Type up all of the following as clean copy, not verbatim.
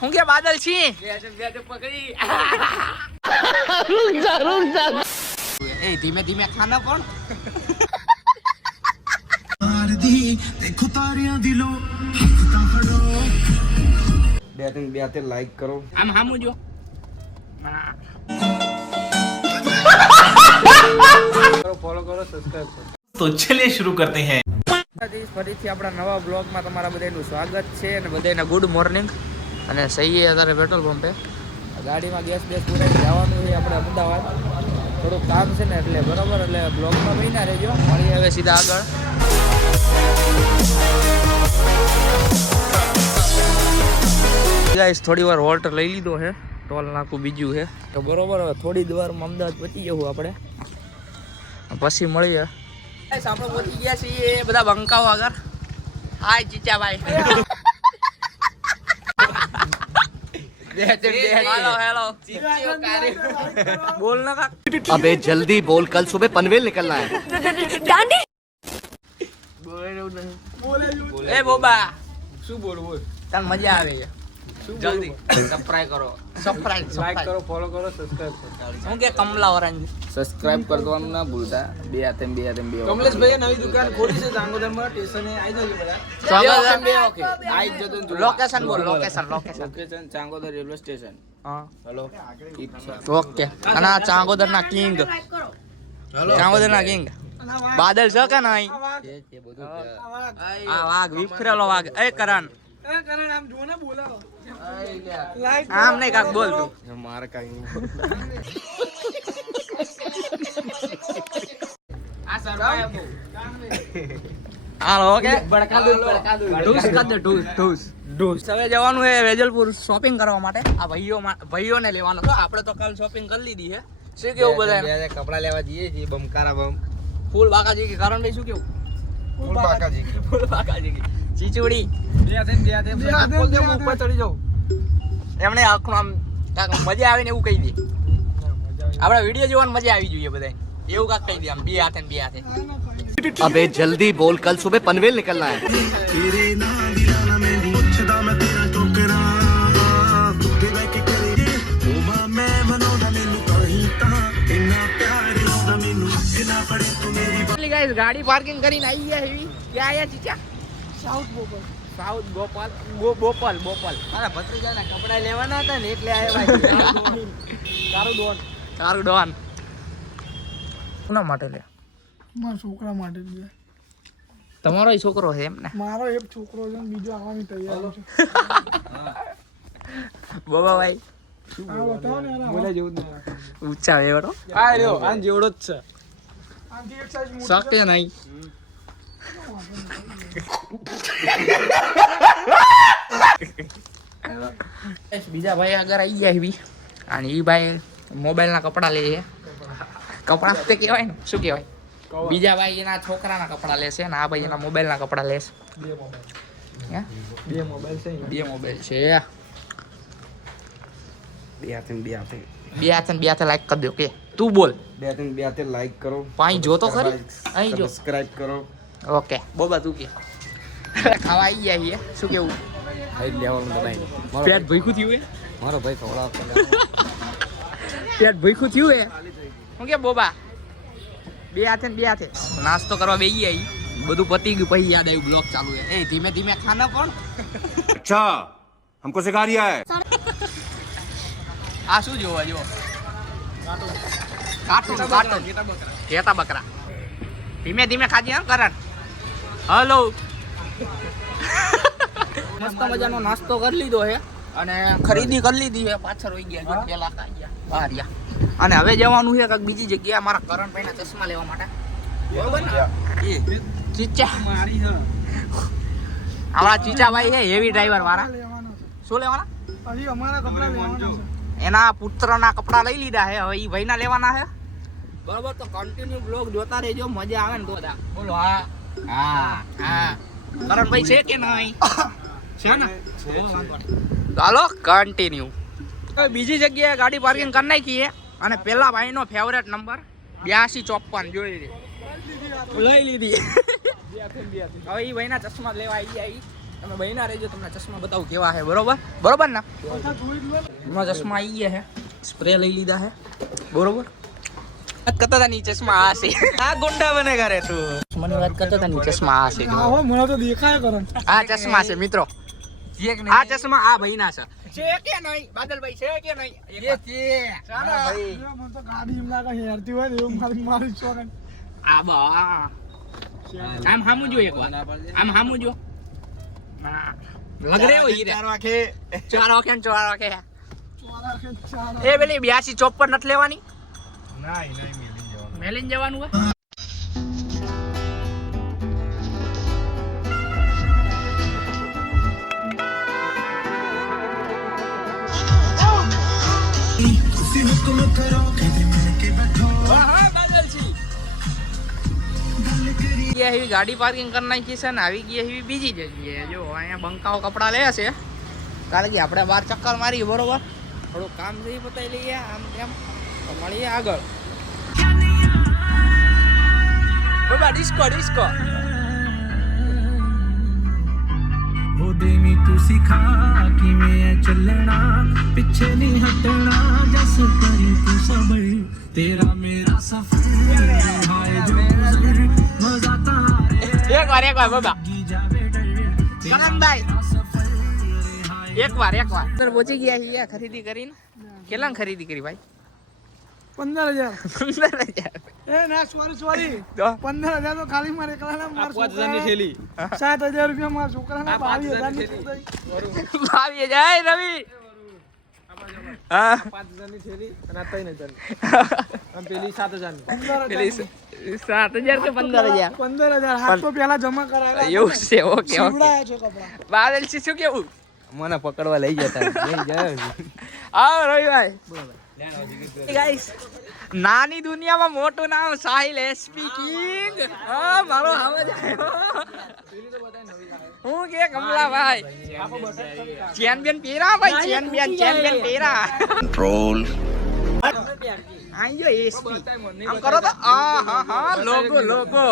હું કે બાદલ છી પકડી એ ધીમે ધીમે ખાના પણ देखो तारियां दिलो બે લાઈક કરો આમ હામુ જો ફોલો કરો સબસ્ક્રાઇબ કરો तो चलिए शुरू करते हैं ફરીથી આપણા નવા બ્લોગમાં તમારા બધાનું સ્વાગત છે અને બધાને ગુડ મોર્નિંગ અને સહીએ અત્યારે પેટ્રોલ પંપે ગાડીમાં ગેસ પુરાઈ જવાનું છે આપણે અમદાવાદ થોડુંક કામ છે ને એટલે બરાબર એટલે બ્લોગમાં બન્યા રહેજો મળીએ હવે સીધા આગળ ગાઈસ થોડી વાર હોલ્ટ લઈ લીધો છે ટોલ નાકું બીજું છે તો બરોબર હવે થોડી જ વારમાં અમદાવાદ પહોંચી જવું આપણે પછી મળીએ ગાઈસ આપણે પહોંચી ગયા છીએ બધા બંકાઓ આગળ હાય ચીચાભાઈ हेलो हेलो बोल ना का अबे जल्दी बोल कल सुबह पनवेल निकलना है डांडी बोले ए बोबा શું બોલ તને મજા આવે છે જલ્દી સબસ્ક્રાઇબ કરો લાઈક કરો ફોલો કરો સબસ્ક્રાઇબ કરો હું કે કમલા ઓરેન્જ સબસ્ક્રાઇબ કરવાનું ના ભૂલતા બે હાથે બે કમલેશભાઈ નવી દુકાન ખોલી છે જાંગોદરમાં સ્ટેશને આવી જજો બધા ઓકે આઈ જતો લોકેશન બોલ લોકેશન ચાંગોદર રેલવે સ્ટેશન હા હેલો ઓકે અને આ ચાંગોદરના કિંગ ચાંગોદરના કિંગ બાદલ છે કે નહીં આ વાઘ વિખરેલો વાઘ એ કરણ આમ જો ને બોલાવો આમ નહીં કાક બોલ તું મારે કઈ આ સરવાય બહુ હાલો ઓકે બડકા દૂધ ઢૂસ કર દે ઢૂસ હવે જવાનું છે વેજલપુર શોપિંગ કરવા માટે આ ભાઈઓને લેવાનો તો આપણે તો કાલ શોપિંગ કરી લીધી છે શું કેવું બધા કપડા લેવા જઈએ છીએ બમકારા બમ ફૂલ બાકાજી કે કરણભાઈ શું કેવું ફૂલ બાકાજી ચીચુડી ઉપર ચડી જાવ એમને આખું આમ કાક મજા આવે ને એવું કહી દે આપણા વિડીયો જોવાની મજા આવી જોઈએ બધા એવું કાક કહી દે આમ બે હાથે अबे जल्दी बोल कल सुबह पनवेल निकलना है तेरे नाम दिलाना मैं पूछदा मैं तेरा टोकरा तुके बैके करे ओमा मैं मनोदा मैनू कहीं ता इन्ना प्यार इसदा मैनू इतना पड़े तू मेरी ગાઈસ ગાડી પાર્કિંગ કરીને આવી ગયા હેવી ક્યાં આયા ચીચા સાઉથ બોપલ અરે ભત્રીજાના કપડા લેવાના હતા ને એટલે આવ્યા કારું ડોન કોના માટે લે મારા છોકરા માટે જ તમારો છોકરો છે એમ ને મારો એક છોકરો છે બીજો આવવાની તૈયારી છે બાબા ભાઈ આ બતાવો ને બોલે જેવું ઊંચા વેવડો આ રહ્યો આ જેવડો જ છે આથી એક સાઈઝ મોટો શક્ય નહીં બીજા ભાઈ આગળ આવી ગયા બી અને એ ભાઈ મોબાઈલના કપડા લે છે કપડા તે કહેવાય ને શું કહેવાય બીજા ભાઈ એના છોકરાના કપડા લેશે ને આ ભાઈ એના મોબાઈલના કપડા લેશે બે મોબાઈલ છે બે હાથે લાઈક કરી દો કે તું બોલ બે હાથે લાઈક કરો પાઈ જો તો ખરી અહીં જો સબસ્ક્રાઇબ કરો ઓકે બોબા તું કે ખાવા આવી ગયા છીએ શું કેવું ખાઈ લેવાનું બધાય પેટ ભૂખ્યું થયું હે મારો ભાઈ ખવડાવ પેટ ભૂખ્યું થયું હે હું કે બોબા બે હાથે નાસ્તો કરવા બેસી આવી બધું પતી ગયું પછી યાદ આવ્યું બ્લોગ ચાલુ હે એ ધીમે ધીમે ખાના પણ अच्छा हमको सिखा रिया है આ શું જોવા જો કાર્ટૂન ઘેટા બકરા ધીમે ધીમે ખાજી હા કરણ હલો મસ્ત મજાનો નાસ્તો કરી લીધો છે અને ખરીદી કરી લીધી છે પાછળ હોઈ ગયા જો પેલા ખાઈ ગયા બહાર અને હવે જવાનું છે કાંઈક બીજી જગ્યાએ મારા કરણભાઈના ચશ્મા લેવા માટે બરોબર ને એ ચીચા આપણા ચીચાભાઈ છે હેવી ડ્રાઈવર વાળા લેવાનો છે શું લેવાના હજી અમારા કપડા લેવાના છે એના પુત્રના કપડા લઈ લીધા છે હવે એ ભાઈના લેવાના છે બરોબર તો કન્ટિન્યુ બ્લોગ જોતા રહેજો મજા આવે ને તો બધા બોલો હા કરણભાઈ છે કે નહીં છે ને ચાલો કન્ટિન્યુ બીજી જગ્યાએ ગાડી પાર્કિંગ કરી નાખી અને પેલા ભાઈનો ફેવરેટ નંબર 8254 જોઈ લઈ લીધી હવે એ ભાઈના ચશ્મા લેવા આવી તમે બહીના રહેજો, તમને ચશ્મા બતાવું કેવા છે. બરોબર બરોબર ને? પાછા જોઈ જ લો. એમાં ચશ્મા આવી ગયા છે, સ્પ્રે લઈ લીધા છે. બરોબર વાત કરતા હતા ની ચશ્મા આ છે. આ ગુંડા બને કરે તું. મને વાત કરતા હતા ની ચશ્મા આ છે. આવો મને તો દેખાય કરે. આ ચશ્મા છે મિત્રો. આ ચશ્મા આ ભાઈના છે. છે કે નહીં બાદલભાઈ? છે કે નહીં? એ છે. ચાલો ભાઈ. મને તો ગાડી એમ લાગે હેરતી હોય ને એવું મારી શોખ. આ બા આમ હામું જો એકવાર. આમ હામું જો. લગ રે હો હીરે. ચાર વાકે ને ચાર વાકે. એ પેલી 82 ચોપ પર નથી લેવાની? મેલીન જવાનું હોય. उसी हुक्म करो कहते मिल के बैठो એવી ગાડી પાર્કિંગ કરી નાખી છે ને આવી ગઈ એવી બીજી જગ્યાએ. જો અહીંયા બંકાઓ કપડા લે છે કારણ કે આપણે બહાર ચક્કર મારીએ. બરોબર થોડું કામ જઈ બતાવી લઈએ આમ તેમ તો મળીએ આગળ. બાબા ડિસ્કો ડિસ્કો. वो देवी तू सिखा कि मैं चलना पीछे नहीं हटना जैसे करी तू सबर तेरा मेरा सफर हाय जो गुजर मजा तारे એક વાર બાબા जावे डर કરણભાઈ એક વાર અંદર પહોંચી ગયા છીએ ખરીદી કરીને. કેટલા ખરીદી કરી ભાઈ? 15,000. 15,000. એ ના સોરી તો 15,000 તો ખાલી મારે એકલાના માર 5,000 ની થેલી. 7,000 રૂપિયા મારા છોકરાના 22,000 ની થેલી. ભાવી જાય રવિ. હા 5,000 ની થેલી અને આ 3,000 ની. આમ પેલી 7,000 ની. 7,000 કે 15,000? 15,000 હાથ તો પહેલા જમા કરાવ્યા. એવું છે. Okay okay. સીવડાયા છે કપડા. બાદલ છે શું કેવું? મને પકડવા લઈ જતા લઈ જાય. આવો રવિભાઈ. ગાઈસ નાની દુનિયામાં મોટું નામ સાહિલ એસપી કિંગ. હા મારો આવાજ આવ્યો. હું કે કમલાભાઈ ચેમ્પિયન પેરા ભાઈ ચેમ્પિયન પેરા कंट्रोल આઈ જો એસપી આમ કરો તો હા લોગો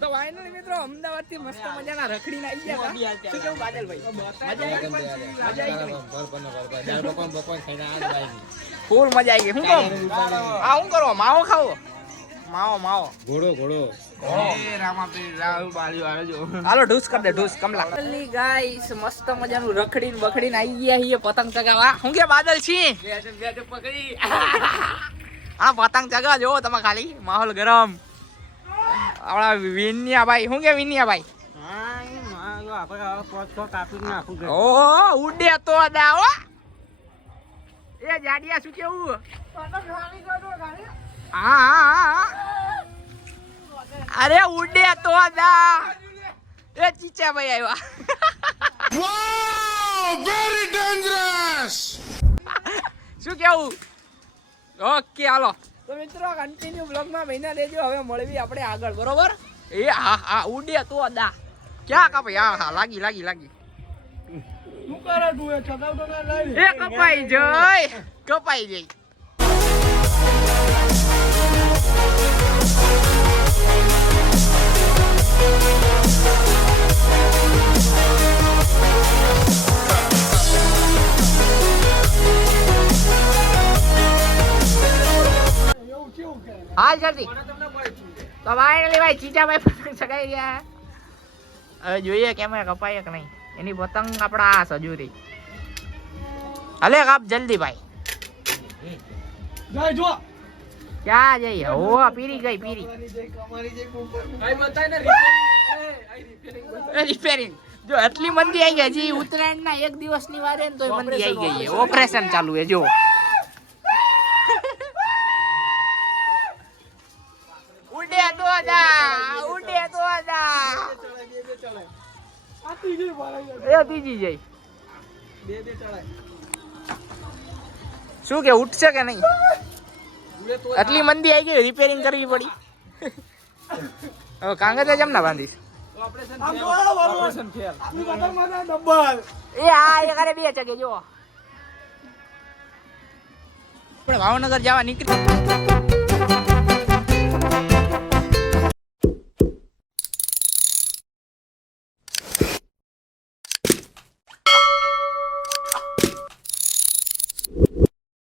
તો ફાઇનલી મિત્રો અમદાવાદ થી મસ્ત મજાના રખડીને આવી ગયા હતા. શું કેવું બાદલભાઈ? ફૂલ મજા આવી ગઈ. શું કહું આ શું કરો માવો ખાવો? માવો ઘોડો હાલો ઢૂસ કર દે ઢૂસ કમલા. ગાઈસ મસ્ત મજાનું રખડીને બખડીને આવી ગયા છીએ પતંગ ચગાવવા. શું કે બાદલ છી પકડી આ પતંગ ચગાવ જોવો તમે ખાલી માહોલ ગરમ. આપણા વિનિયા ભાઈ શું કે વિનિયા ભાઈ? ઓ ઉડે તો દાવો એ જાડિયા શું કેવું? હા અરે ઉડે તો દા એ ચીચા ભાઈ આવ્યા. वेरी डेंजरस શું કેવું? ઓકે હાલો તો મિત્રો કન્ટિન્યુ બ્લોગમાં મહિના લેજો. હવે મળવી આપણે આગળ. બરોબર એ હા ઉડે તો દા ક્યાં કપાઈ? હા લાગી શું કરે તું એ ચગાવતો ના લઈ. એ કપાઈ જઈ. એવું કેવું કે હાલ જલ્દી. તો ફાઇનલી ભાઈ ચીચાભાઈ પતંગ ચગાઈ ગયા. હવે જોઈએ કે અમે કપાય કે નહીં. એની પતંગ આપણા આ સજુરી. હલે કાપ જલ્દી ભાઈ. જાય જો ક્યાં જઈ? ઓ પીરી ગઈ. રિપેરિંગ જો એટલી મંદી આવી ગઈ. હજી ઉત્તરાયણ ના 1 દિવસની વાર હે ને તોય મંદી આવી ગઈ છે. ઓપરેશન ચાલુ છે જો. ઉડે તો દા આ ત્રીજી ભરાઈ જાય. એ બીજી જઈ. શું કે ઉઠશે કે નહીં? આટલી મંદી આવી ગઈ રિપેરિંગ કરવી પડી. હવે કાંગરે જેમ ના બાંધીશ. આમ તો ઓપરેશન ફેલ. તું કદર માં ડબ્બલ. એ હા એ કરે 2 ચગે જો. આપણે ભાવનગર જવા નીકળી